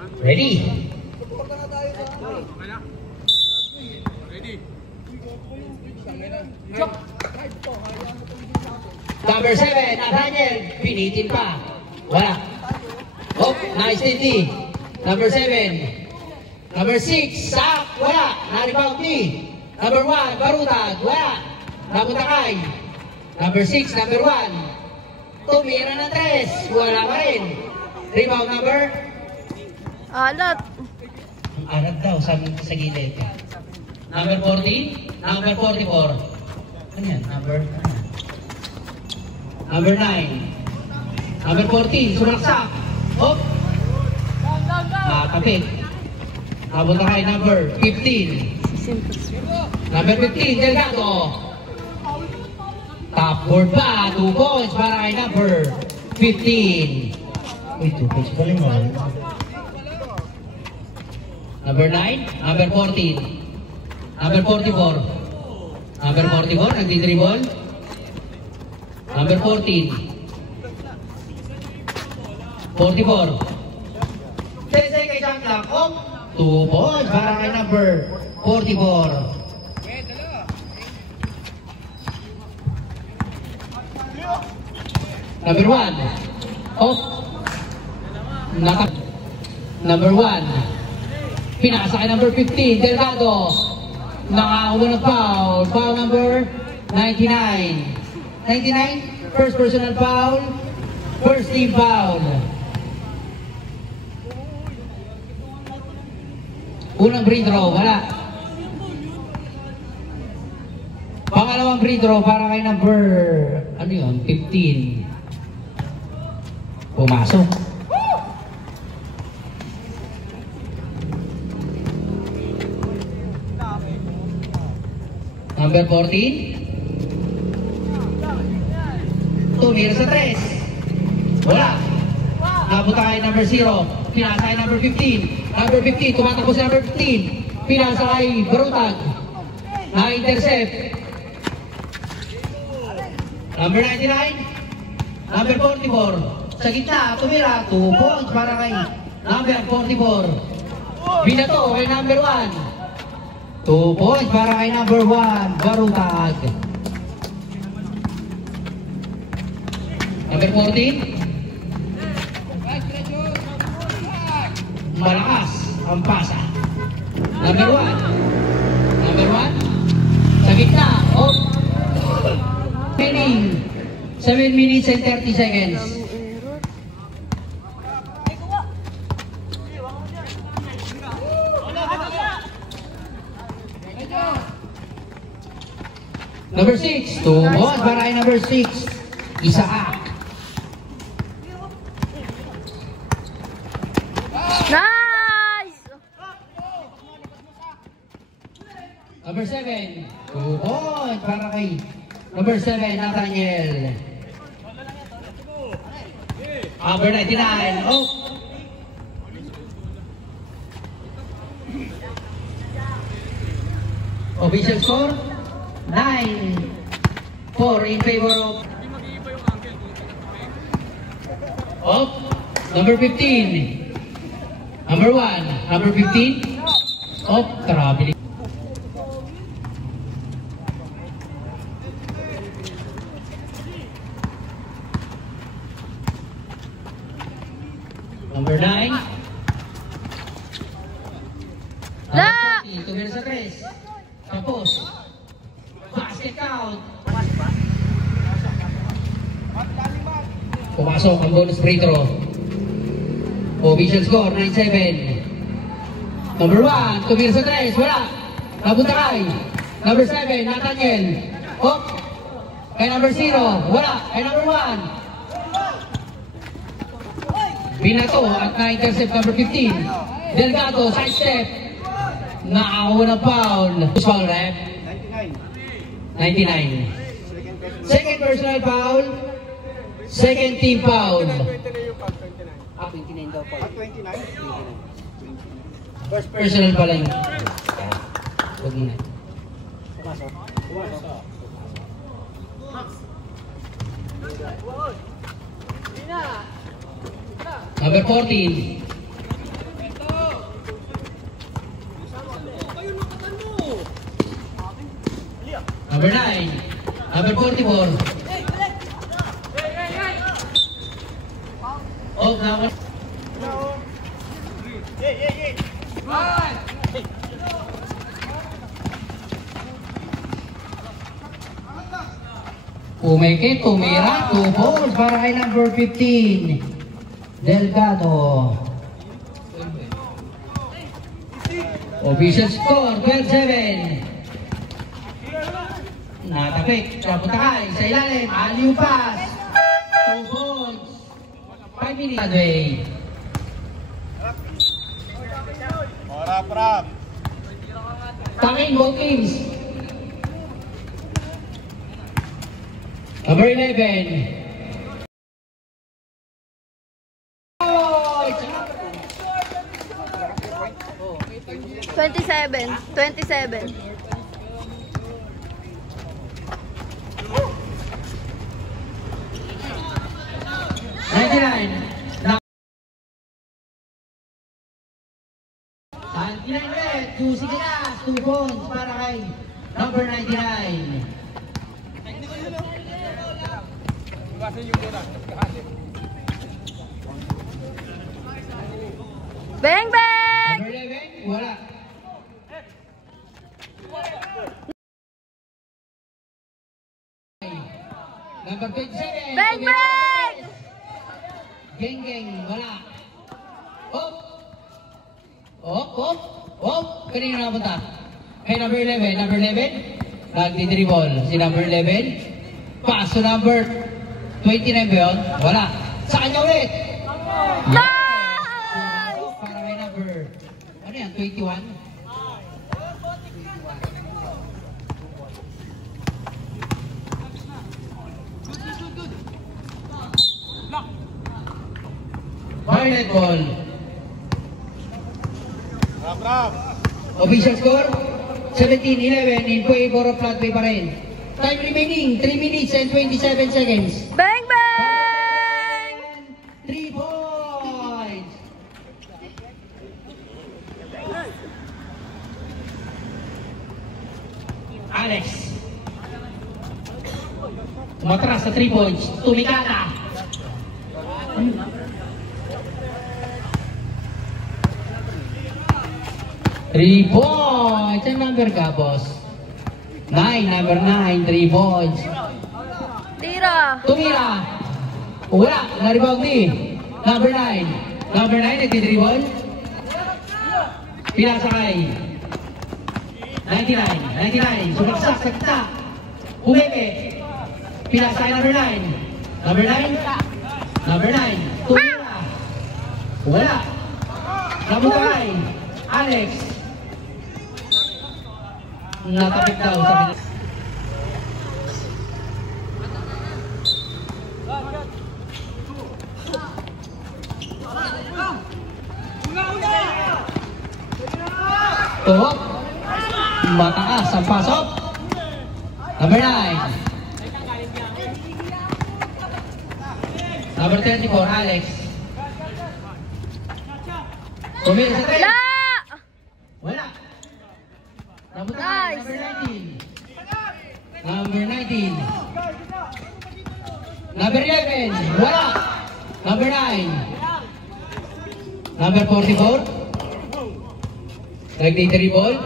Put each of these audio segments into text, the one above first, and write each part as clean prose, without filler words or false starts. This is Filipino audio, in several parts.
Ready? Number 7, Nathaniel. Pinitin pa. Wala. Oh, nice D. Number 7. Number 6, Sak. Wala. Na-rebound D. Number 1, Barutag. Wala. Napunta kay. Number 6, number 1. Tumira ng 3. Wala pa rin. Rebound number? Alat. Ang alat daw sa gilid. Number 14, number 44. Ano yan? Number 9. Number 14, sumaksak. Hop. Nakapit. Napunta kay number 15. Number 15, Delgado. Top board pa, 2 points para kay number 15. Uy, 2 points pa rin mo. Number 9, number 14. Number 44. Number 44, nagdi-dribble. Number 14. 44. Sensei kay Jack Lang. 2 points para kay number 44. Number 1. Number 1. Pinasa kay number 15. Delgado. Nakakuha ng foul. Foul number 99. 99. First personal foul. First team foul. Unang free throw. Wala. Pangalawang free throw para kay number 15. Pumasok. Number 14. Tumira sa 3. Wala. Napunta kay number 0. Pinasa kay number 15. Number 15. Tumatakbo si number 15. Pinasa kay Barutag. Na-intercept. Number 99. Number 44. Sa gitna. Tumira. 2 points para kay number 44. Binato kay number 1. 2 points para kay number 1, Barutag. Number 14. Malakas ang pasa. Number 1. Number 1. Sa gitna. Pinning. 7 minutes and 30 seconds. Number 6, 2 points para kay number 6, Isaac. Nice! Number 7, 2 points para kay number 7, Nathaniel. Number 99, Official score? 9-4 in favor of number 15. Number 1, number 15 of traveling. Number 9. La! Tumira sa 3. Tapos. Basket count. Pumasok ang bonus free throw. Official score 9-7. Number 1, tumira sa 3. Wala. Napunta kay number 7, Nathaniel. Kay number 0. Wala. Kay number 1. Binato at na-intercept number 15. Delgado, side step. Nakakuha ng foul. Foul rep. 99. Second personal foul. Second team foul. 29 daw po. 29? First personal pala yun. Huwag muna. Pumasok. Number 14. Number 9. Number 44. Oh, naman. Umeke, tumira, 2 balls para kay number 15. Delgado. Official score, 12-7. Natapik, Trapuntakay, sa ilalim, aliw pass. 2 balls. 5 minutes. Adway. Prap. Tangin, both teams. Number 11. 27. 27. 99. 99 red, 2 sigaras, 2 points para kay number 99. Bang bang! Number 11, wala. Number 27. Bang bang! Geng geng, wala. Op! Op! Kanina napunta? Kay number 11. Number 11, nagdi-dribble. Si number 11, pass to number 29 ba yun? Wala. Sa kanya ulit! Nice! Para kay number, ano yan, 21? Barnet ball. Prap. Official score, 17-11 in favor of Flat Bay pa rin. Time remaining, 3 minutes and 27 seconds. Bang bang! 3 points. Alex. Umatras sa 3 points. Tumikata. Three points. Ang number ka, boss? 9, number 9, 3 points. Tira! Tumira. Wala. Na-rebound ni. Number 9. Number 9, nagtidribble. Pinasa kay 99. Sumaksak sa kita. Umeme. Pinasa kay number 9. Number 9. Number 9. Tumira. Wala. Nabuta kay Alex. Natapik daw sa pinag... Tuhok. Mataas ang pasok. Number 9. Number 34, Alex. Tumira sa 3. La! Wala. Number Nice. 19. Number 19. Number 11. Wala. Number 9. Number 44. Nagdi-dribble.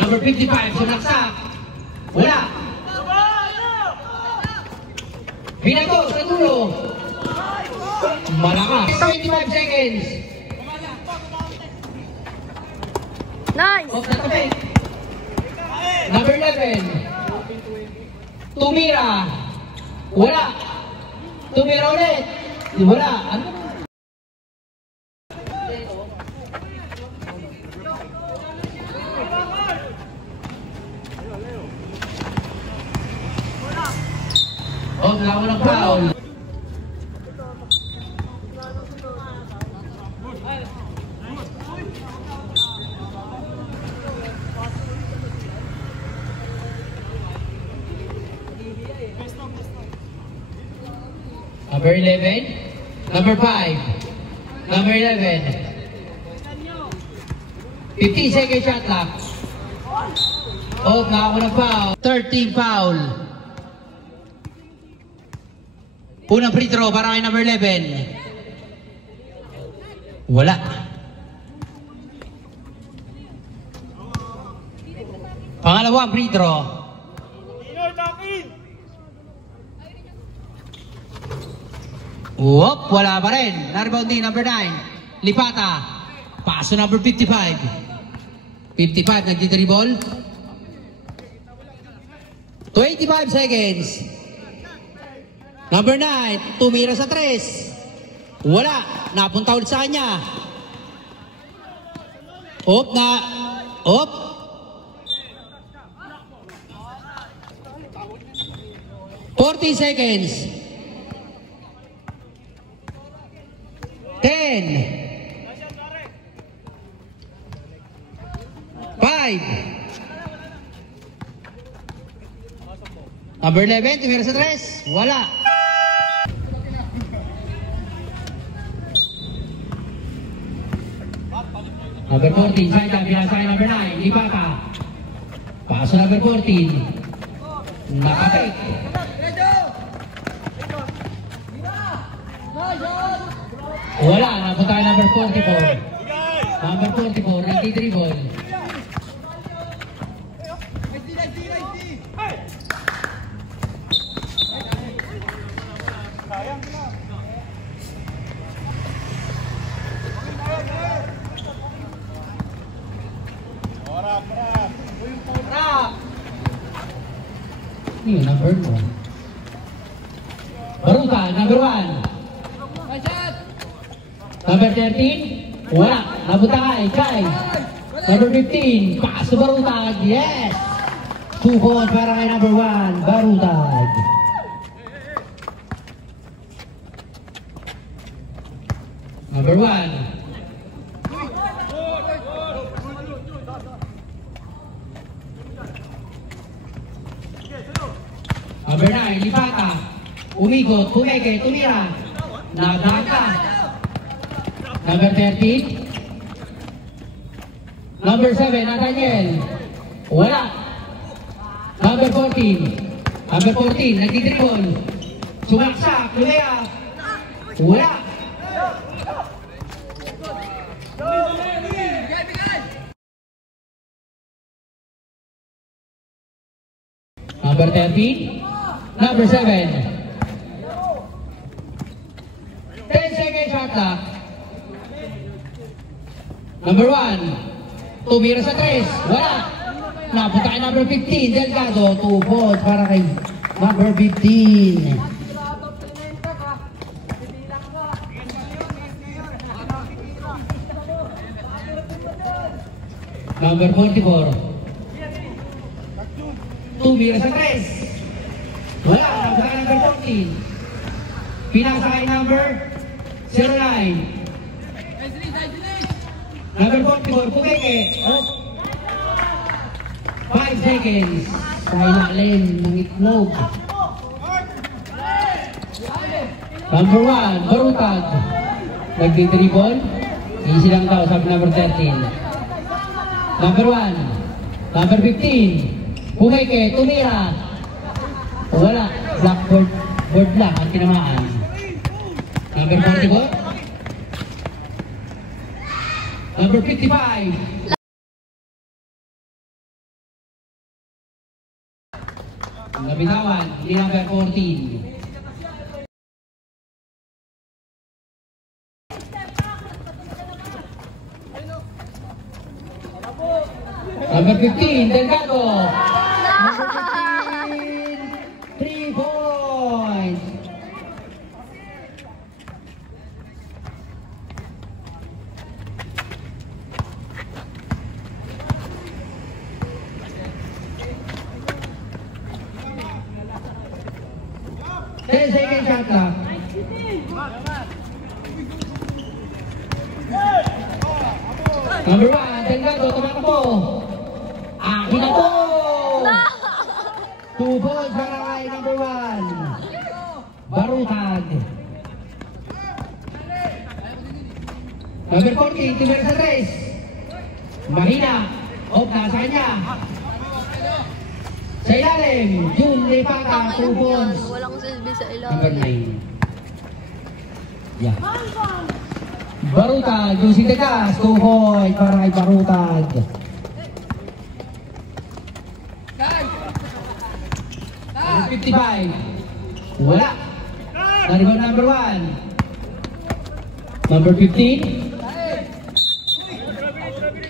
Number 55. Sunaksak. Wala. Binago sa dulo. Malakas. 25 seconds. Nice! Off the topic. Number 11. Tumira. Wala. Tumira ulit. Wala. Ano? Oh, lawan ng foul. Number Number 11. Number 5. Number 11. 15 second shot clock. Oh, nakakuha ng foul. 13 foul. Unang free throw para kay number 11. Wala. Pangalawang free throw. Whoop, wala pa rin. Na-rebound din, number 9. Lipata. Paso number 55. 55, nagdi-dribble. 25 seconds. Number 9, tumira sa 3. Wala, napunta ulit sa kanya. Op. 40 seconds. 10. 5. Number 11, tumira sa 3. Wala. Number 14, Saida, binasa kay number 9, Lipata. Paso number 14. Nakapit. Wala, napunta kay number 44. Number 44, nagdi-dribble. Yun, number 1. Baruta, number 1. Number 13, wala. Napunta kay number 15, paso Barutag. Yes! 2 points para kay number 1, Barutag. Number 1. Number 9, Lipata. Umigot, pumeke, tumira. Nagdaka. Number 13. Number 7, Nathaniel. Wala. Number 14. Number 14, nagdidribble. Sumaksak, lumaya. Wala. Number 13. Number 7. 10 seconds shot clock. Number 1. Tumira sa 3. Wala. Napunta kay number 15. Delgado. 2 points para kay number 15. Number 44. Tumira sa 3. Wala, napunta kay number 14. Pinasa kay number 09. Number 44, pumeke. 5 seconds. Sa ilalim ng itlog. Number 1, Barutag. Nagdi-dribble. Easy lang daw, sabi number 13. Number 1. Number 15. Pumeke, tumira. Wala. Blackboard lang at tinamaan. Number 44. Number 55. Nabitawan, ni number 14. Number 15, Delgado. Number 15, 3 points. Second shot clock. Number 1, Delgado, tumakbo. Akin na po! 2 points para kay number 1. Barutag. Number 14, tumira sa 3. Mahina. Off, nasa kanya. Sa ilalim, June Lepaka, 2 points. Walang silbi sa Number ilalim. 9. Yeah. Barutag, Juicy Tegas, 2 points para kay Barutag. Number 55. Wala. Naribang number 1. Number 15.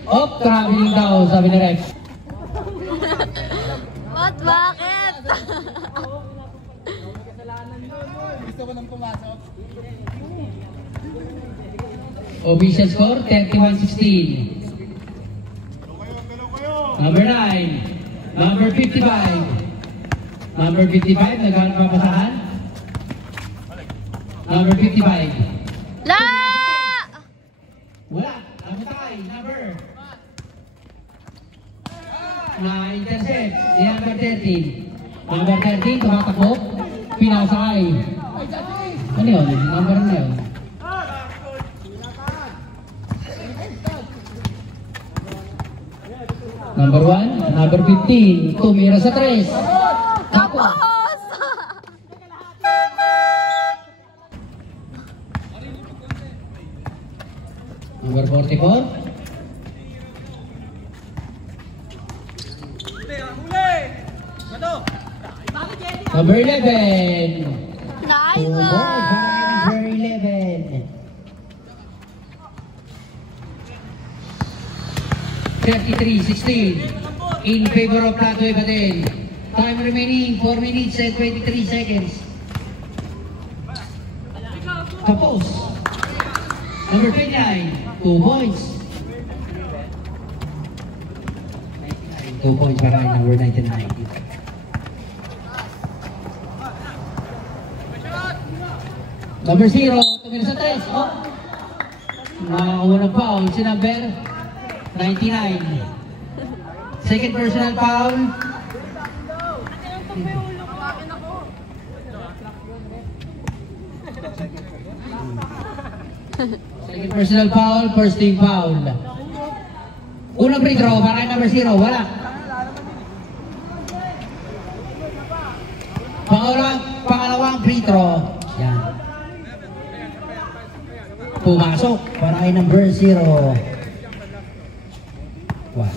Off, traveling daw, sabi ni Rex. What? Bakit? Gusto ko nang pumasok. Official score, 31-16. Number 9. Number 55. Number 55, naghanap ang pasahan. Number 55. La! Wala. Namatay. Number. Na-intercept. Di number 13. Number 13, tumatakbo. Pinasakay. Ano yun? Number na yun. Number 1, number 15. Tumira sa 3. Tapos. Number 44. Number 11. Nice Number one! 11. 33-16 in favor of Plato Ibaden. Time remaining 4 minutes and 23 seconds. Tapos. Number 29, 2 points. 2 points para kay number 99. Number 0, tumira sa 3. Oh. Unang foul, si number 99. Second personal foul. Second personal foul, first team foul. Unang free throw para kay number 0, wala. Pangalawang free throw. Yan. Pumasok para kay number 0. Wow.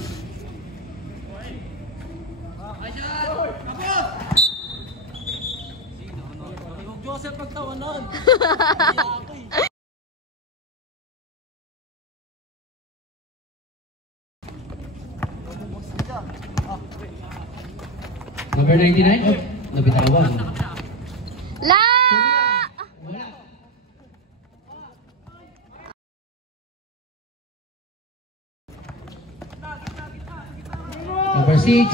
Joseph pagtawanan. Number 99, oh, nabitawan. La! Wala. Number 6,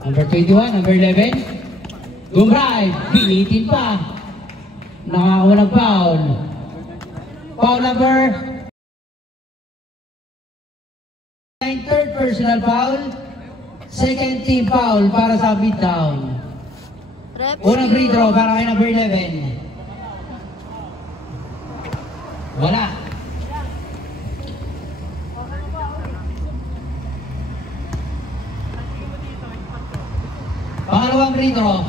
number 21, number 11. Gumray, pilitin pa. Nakakawa ng foul. Foul number 9, third personal foul. Second team foul para sa beatdown. Unang free throw para kay number 11. Wala. Pangalawang free throw.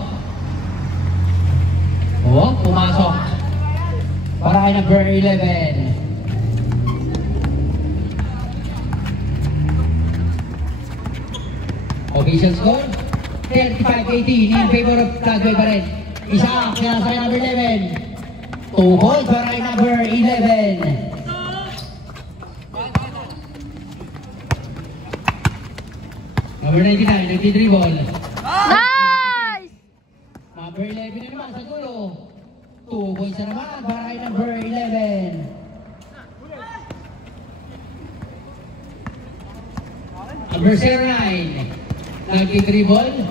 Oh, pumasok. Para kay number 11. Official score, 35-18 in favor of Tagway pa rin. Isa, kaya sa number 11. 2 points para kay number 11. Number 99, nagtidribble. Nice! Number 11 na naman sa dulo. 2 points na naman para kay number 11. Number 09. Nagtidribble.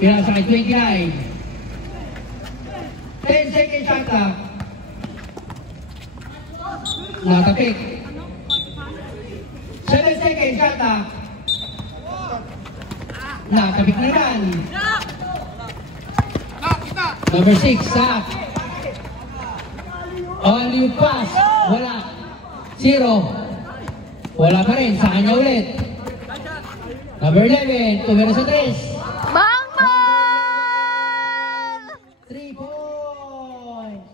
Pinasa kay 29. 10 seconds shot clock. Natapik. 7 seconds shot clock. Natapik na naman. Number 6, sack. All-you pass. Wala. 0. Wala pa rin. Sa kanya ulit. Number 11. Tumira sa 3. Bangman! 3 points.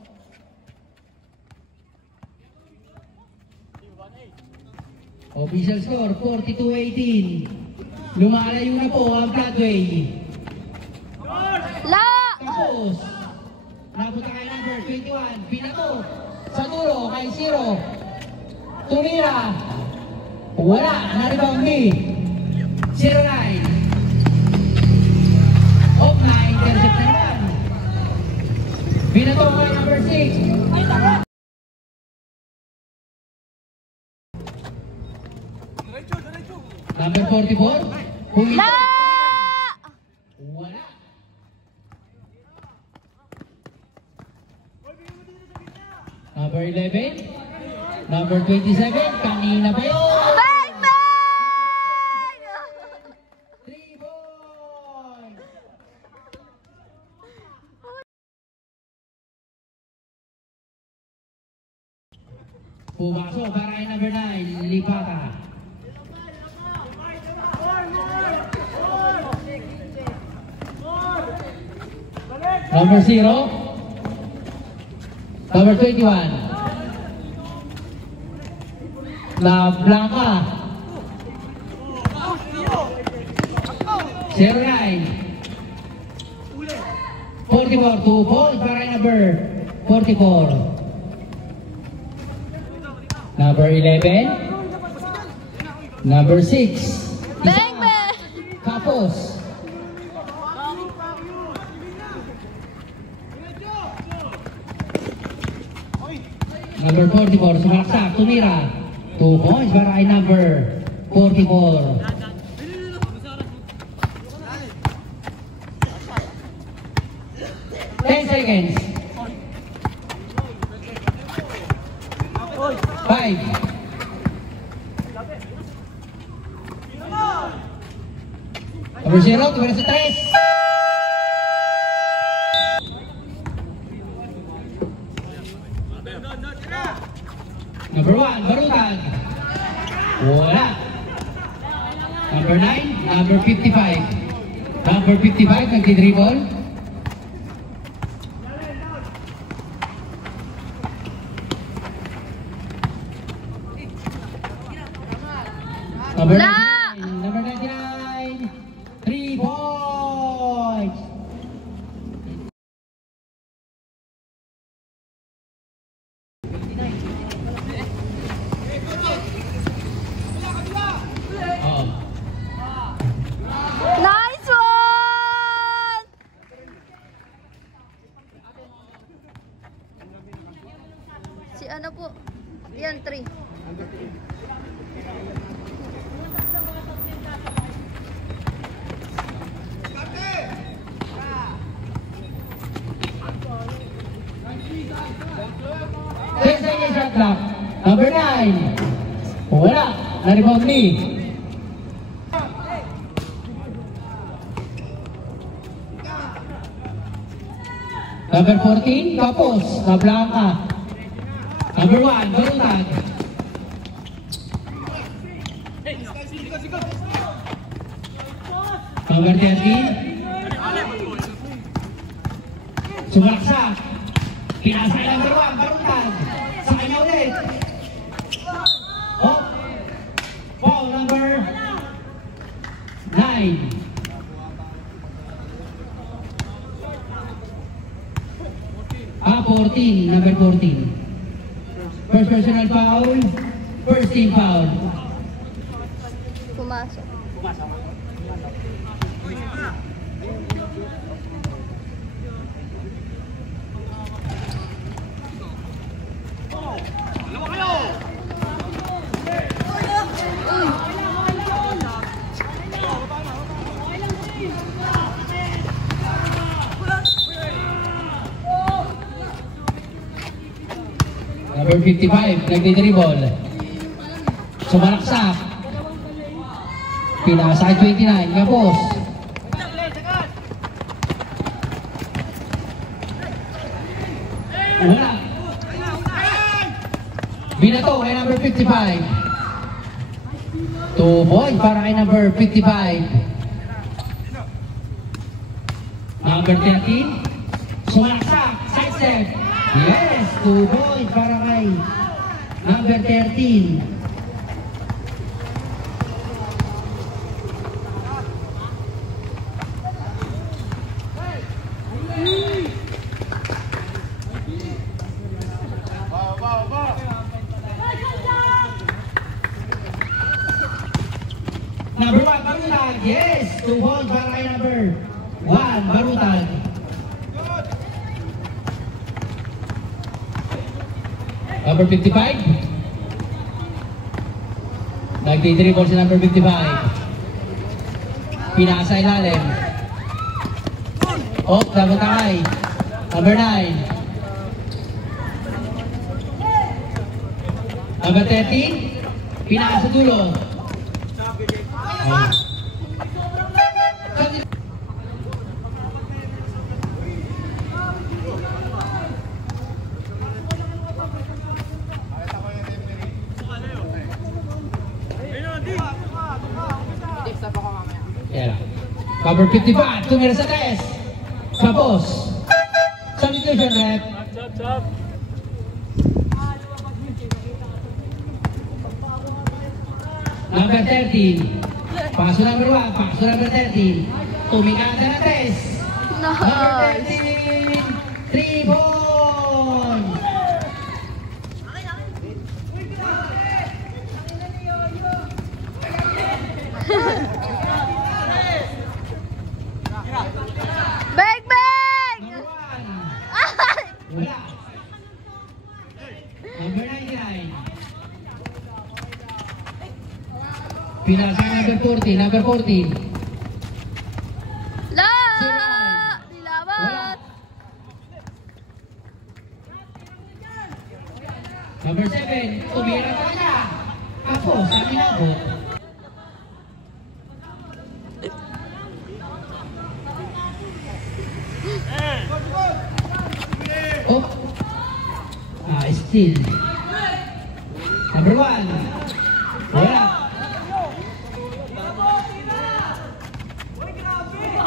Official score, 42-18. Lumalayo na po ang Broadway. La! Tapos, napunta kay number 21. Pinato sa dulo kay 0. Tumira. Wala. Na-rebound ni 09. Off na. Intercept na naman. Pinato kay number 6. Number 44. Humito. La! Wala. Number 11. Number 27. Kanina pa yun. Bang! Bang! 3 points. Pumasok para kay number 9. Lipata. Number 0. Number 21. La Blanca. 09. 44. 2 points para kay number 44. Number 11. Number 6. Bang! Bang! Kapos. Number 44, sumalaksak, tumira. 2 points para kay number 44. Ten seconds. 5. Number 0, tumira sa 3. Number 1, Barutan. Wala. Number 9, number 55. Number 55, nagtidribble. Number La! 99, number 99. 3 points. Oh. Nice one! Si ano po? Yan, 3. Shot clock. Number 9. Wala. Na-rebound ni. Number 14, Kapos. Na Blanca. Number 1, Barutan. Number 13. Sumaksak. Pinasa kay number 1, Barutan. Sa kanya ulit. Oh. Foul number 9. Ah, 14. Number 14. First personal foul. First team foul. Pumasok. Number 55, nagdidribble. Sumalaksak. Pinasa kay 29, Kapos. Wala. Binato kay number 55. 2 points para kay number 55. Number 13. Sumalaksak. Side step. Yes, 2 points para kay number 13. Number 1, Barutag. Yes, 2 points para kay number 1, Barutag. Number 55. Nagdi-dribble si number 55. Pinasa ilalim. Oh, dapat takay. Number 9. Number 13. Pinasa dulo. Yeah. Number 55, tumira sa test. Tapos, substitution rep. Number 13. Paso number 1, paso number 13. Tumikada na test. Number 13, 3 points. Bang, bang! Number 1. Ay! Wala. Number 99. Pinasa number 40, number 40. La! Wala. Nilaban! Number 7, tumira talaga. Ako, sabi na ako. Oh. Still. Number 1. Wala.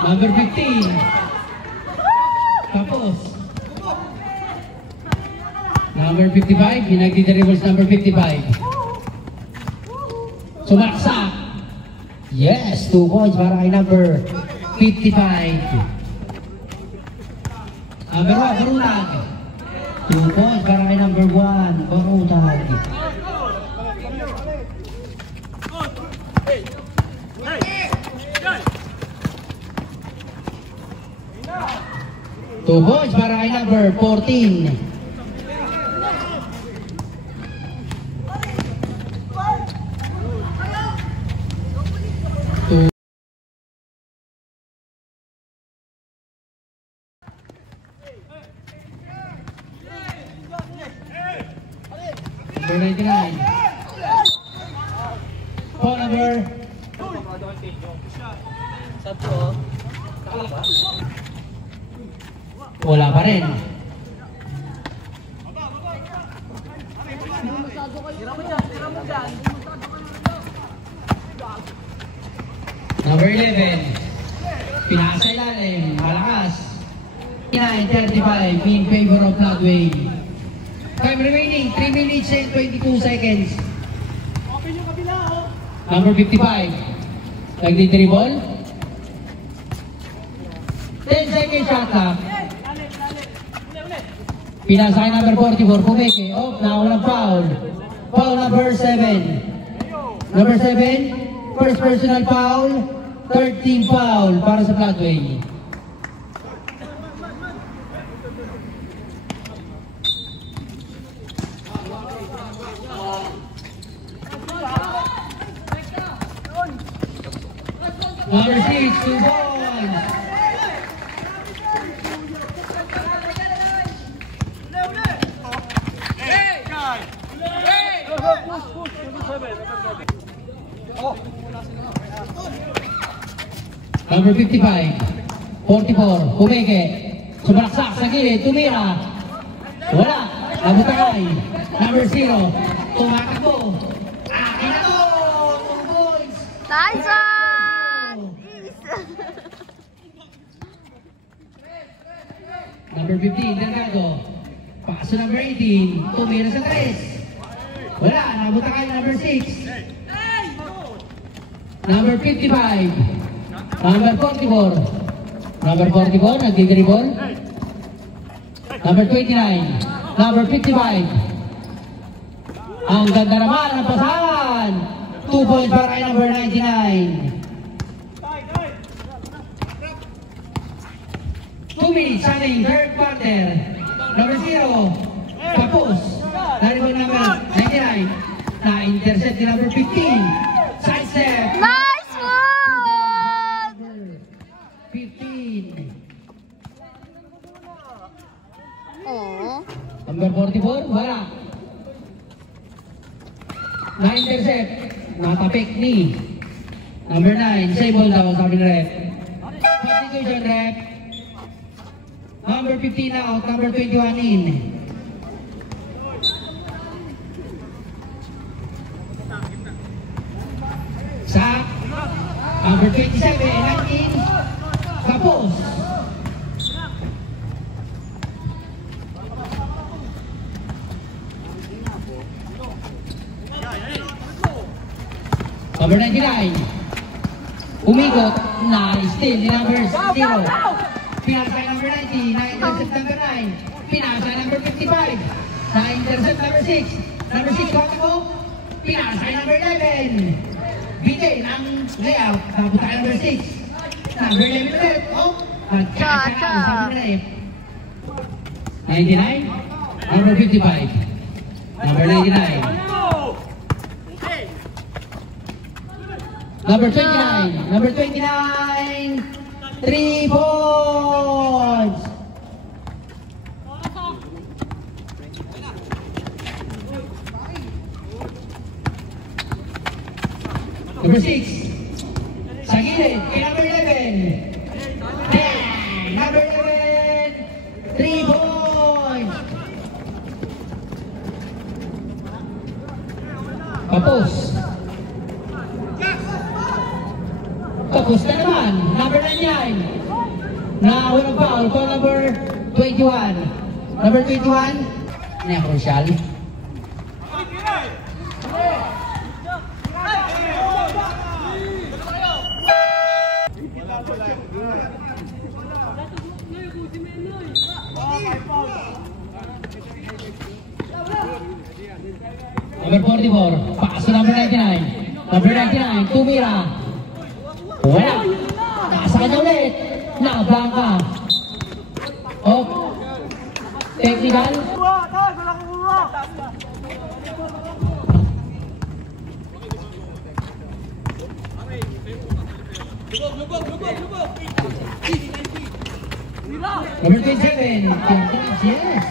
Number 15. Tapos. Number 55. Pinagdi-dribble sa number 55. Sumaksak. Yes, 2 points para kay number 55. Number 1, Barutag. 2 points para kay number 1, Barutag. Two points para kay number 14. Number 99. Phone number. Wala pa rin. Number 11. Pinasa ilalim. Malakas. 9:35 in favor of Floodway. Time remaining 3 minutes and 22 seconds. Number 55. Nagdi-dribble. 10 seconds shot clock. Pinasa kay number 44. Pumeke. Oh, nawalang foul. Foul number 7. Number 7. First personal foul. 13 foul para sa Floodway. Number 6, 2 points. Number 55, 44, Pumeke. Sumalaksak sa gilid, tumira. Wala, nabutangay. Number 0, tumatakbo. Akin na to! 2 points! Nice one! Number 15, Delgado. Paso number 18, tumira sa 3. Wala, nabuta kayo number 6. Number 55. Number 44. Number 44, nagdidribble. Number 29. Number 55. Ang ganda naman ang pasahan. 2 points para kay number 99. 2 minutes running, third quarter. Number 0, tapos. Naribang number 99. Na-intercept ni number 15. Side step. Nice one! Number 15. Oh. Number 44, wala. Na-intercept. Natapik ni number 9. Same ball daw, sabi ni ref. Substitution ref. Number 15 out, number 21 in. Sa number 27, 19. Tapos. Number 99. Umikot na steal ni number 0. Pinasa number 90, na-intercept number 9. Pinasa number 55. Na-intercept number 6. Number 6, bakit mo? Pinasa number 11. Bigay ng layout. Tapos tayo number 6. Number 11 ulit. Oh, nagkasa na. Sabi na eh. 99. Number 55. Number 99. Number 29. Number 29. 3 points. Number 6. Sa gilid, kay number 11. Bang! Number 11. 3 points. Tapos. Tapos na naman. Number 99. Naunang foul. Foul number 21. Number 21. Ano yung crucial? Number 44. Paso number 99. Number 99. Tumira. Wala. Nasa kanya ulit. Nakabangka. Oh. Technical. Number 27. Yes.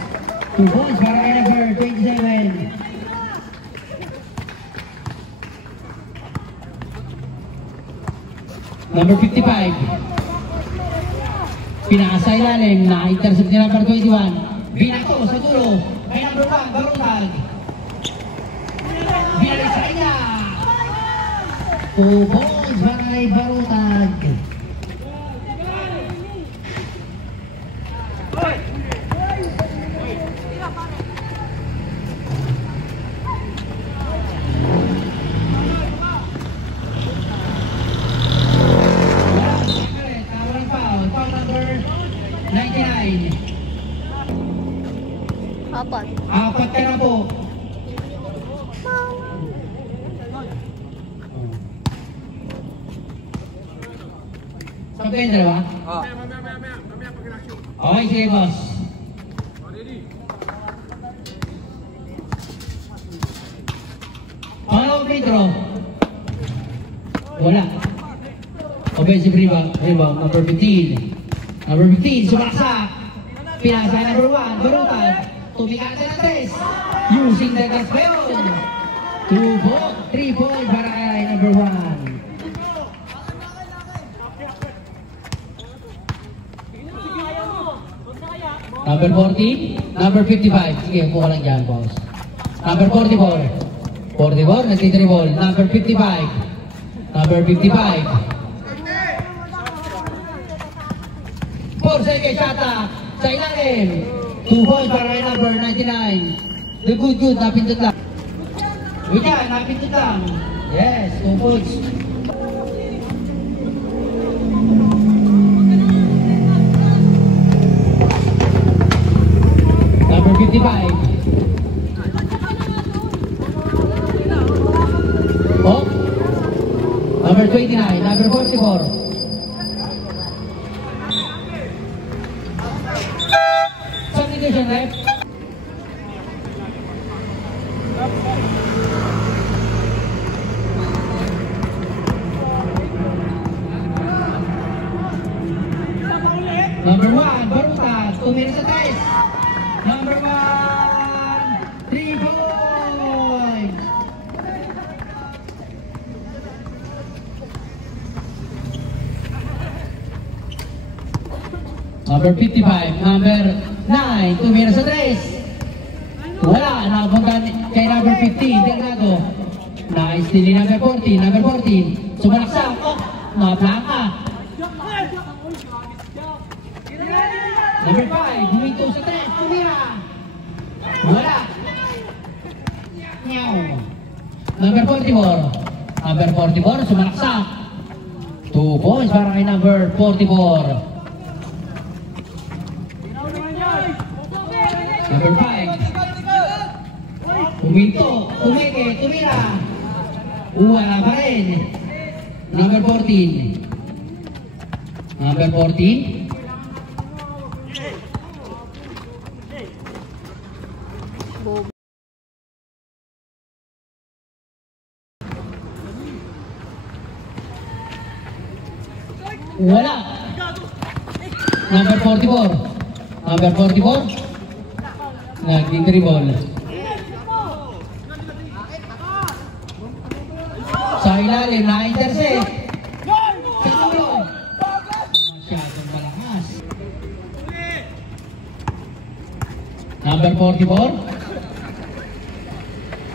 2 points para kay number 27. Number 55. Pinasa ilalim, na-intercept ni number 21. Binato sa dulo. May number 1, Barutag. Binalik sa kanya. 2 points para kay Barutag. Apat ka na po. Saan kayo yung dalawa? Okay, sige boss. Pangalawang free throw. Wala. Offensive rebound, number 15. Number 15, sumaksak. Pinasa number 1, Barutag. Tumikasa ng 3. Using the gas pa yun. 3 points para kay number 1. Number 40, number 55. Sige, upo ka lang dyan, boss. Number 44. 44, nagtitribol. Number 55. Number 55. 4 seconds attack. Sa ilalim. 2 points para kay number 99. The good, napindot lang. Wait yan, napindot lang. Yes, 2 points. Number 55. Oh. Number 29, number 44. Substitution ref. Number 1, Barutas, 2 minutes at ice. Number 1, 3 points. Number 55, number 9, 2 minutes at ice. Wala, nakapunta kay number 15, Delgado. Naka-steal ni number 14, number 14. Sumalaksak, oh, maplaka. Number 5, huminto sa 3, tumira. Wala. Nyaw. Number 44. Number 44, sumalaksak. 2 points para kay number 44. Number 5. Huminto, tumike, tumira. Wala pa rin. Number 14. Number 14. Wala. Number 44. Number 44. Nag-dribble. Sa ilalim, na-intercept. Sa dulo. Masyadong malakas. Number 44.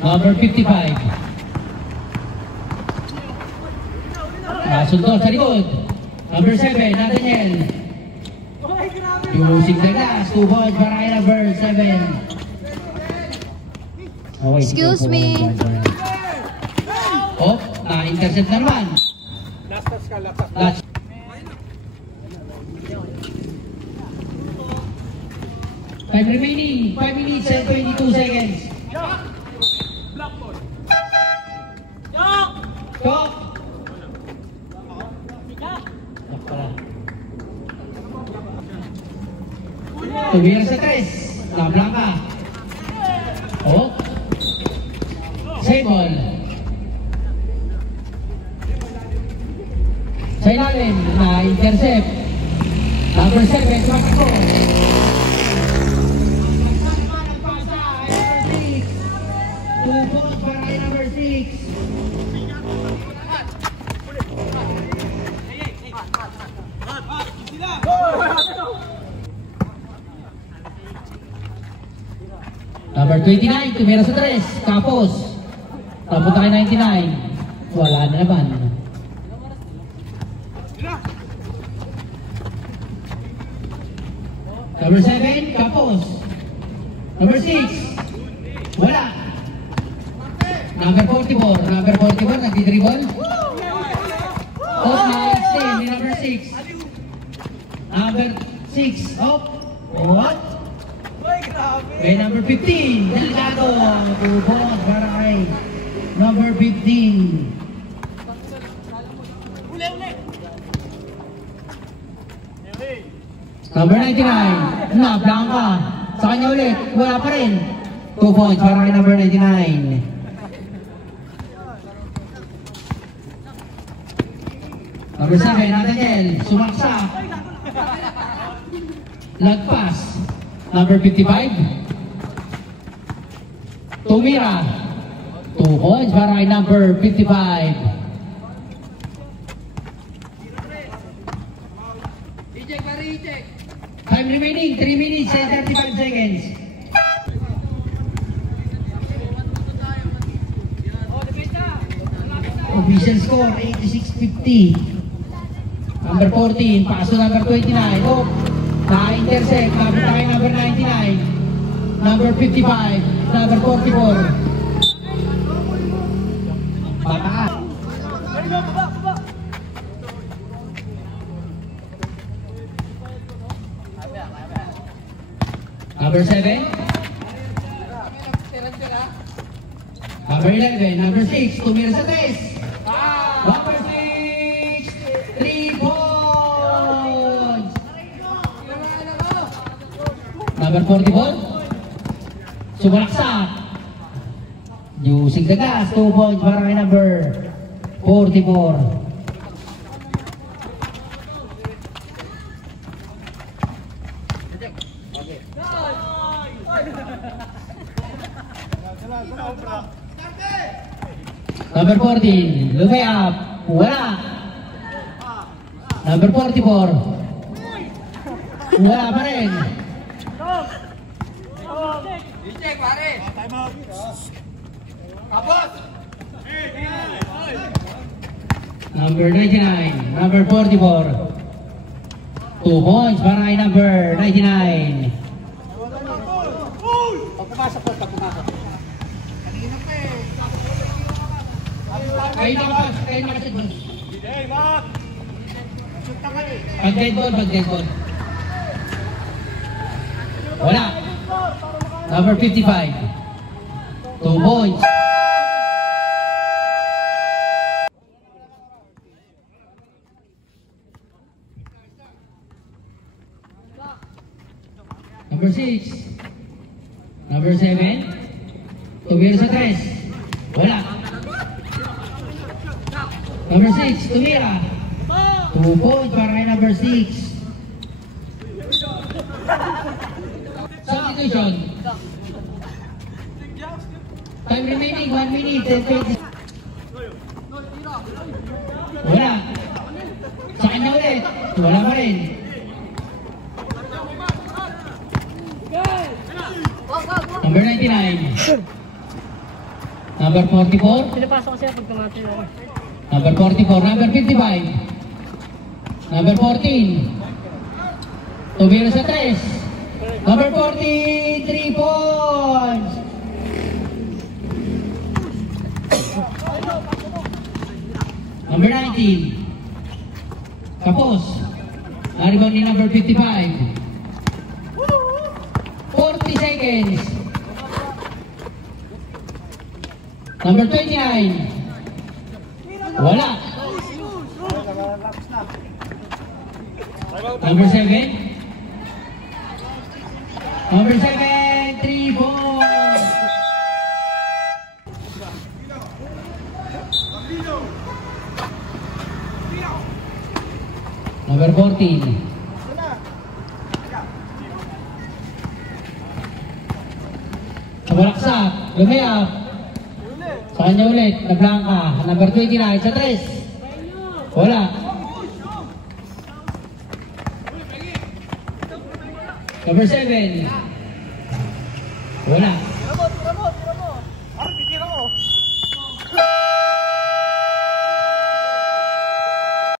Number 55. Nasunod sa likod. Number 7, Nathaniel. Using the glass, 2 points para kay number 7. Okay, Excuse me. Oh, na-intercept na naman. Last. Time remaining, 5 minutes and 22 seconds. Stop. Tumira sa 3. La Blanca. Oh. Save ball. Sa ilalim, na-intercept. Number 7, Tumakbo. Nagpasa, number 6. 2 balls para kay number 6. Number 29, tumira sa 3. Tapos, napunta kay 99. Wala na naman. Number 7, Kapos. Number 6, wala. Number 44, nagdi-dribble. Off na, extend ni number 6. Number 6, off. What? Kay number 15, Delgado. 2 balls para kay number 15. Number 99, na Blanca. Sa kanya ulit, wala pa rin. 2 points para kay number 99. Number 7, Nathaniel, sumaksak. Lagpas. Number 55. Tumira. 2 points para kay number 55. Time remaining, 3 minutes and 35 seconds. Official score, 86-50. Number 14, paso number 29. Oh, na-intercept. Kapit tayo number 99. Number 55, number 44. Pataas. Number 7. Number 11, number 6, tumira sa 3. Number 6, 3 points. Number 44, sumalaksak. Using the gas, 2 points para kay number 44. Number 14, lumayap, wala. Number 44, wala pa rin. Check, pare. Time out. Tapos. Number 99, number 44. 2 points para kay number 99. Pagpumasok po, pagpumasok. Kanina pa eh. Kayo nakasad ba? Hey, Mark! Shoot ka eh. Pag-dead ball. Wala. Number 55. 2 points. Number 6. Number 7. Tumira sa 3. Wala. Number 6. Tumira. 2 points para kay number 6. Substitution. Time remaining 1 minute and 20. Wala. Sa kanya ulit. Wala pa rin. Number 99. Number 44. Pinapasok ko siya pag tumati na. Number 44. Number 55. Number 14. Tumira sa 3. Number 40. 3 points. Number 19. Kapos. Naribang ni number 55. 40 seconds. Number 29. Wala. Number 7. Number 7. 3 points. Number 14. Sumalaksak, lumayap. Sa kanya ulit, naglangka. Number 29 sa 3. Wala. Number 7. Wala.